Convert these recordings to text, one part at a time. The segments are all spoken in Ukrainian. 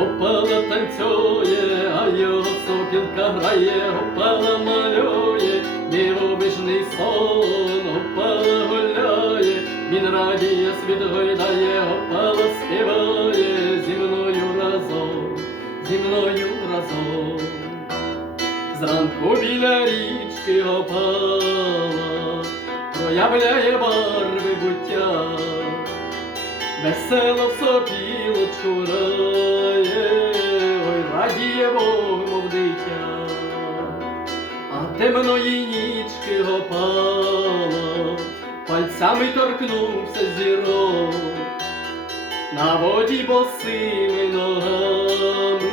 Гопала танцює, а його сопілка грає, гопала малює, дивовижний сон, гопала гуляє, він радіє, світ гойдає, гопала співає, зі мною разом, зі мною разом. Зранку біля річки гопала, проявляє барви буття, весело в сопілочку грає, ой, радіє Бог, мов дитя. А темної нічки гопала, пальцями торкнувся зірок, на воді босими ногами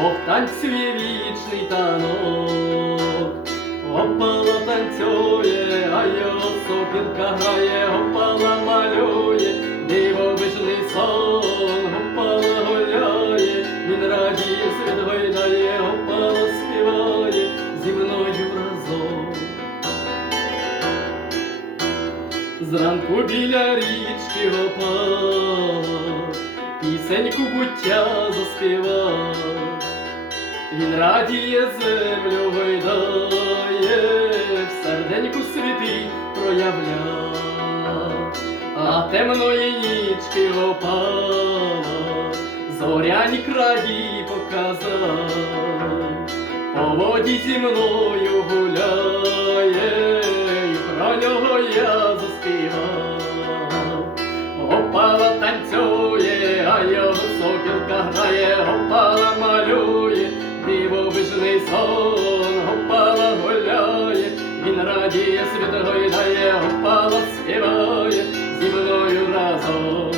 Бог танцює вічний танок. Гопала танцює, а його сопілка грає, гопала малює, дивовижний сон, гопала гуляє, він радіє, світ гойдає, гопала співає, зі мною разом. Зранку біля річки гопала, пісеньку буття заспівав, він радіє, землю гойдає, в серденьку світи проявляв. А темної нічки гопала, зоряні краї показав, по воді зі мною гуляє, і про нього я заспівав. Гопала танцює, а його сопілка грає, гопала малює, дивовижний сон, гопала гуляє, він радіє, світ гойдає, гопала співає, зі мною разом.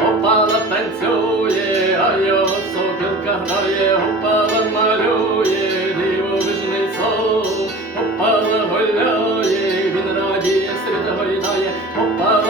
Гопала танцює, а його сопілка грає, гопала малює, дивовижний сон, гопала гуляє, він радіє, світ гойдає, гопала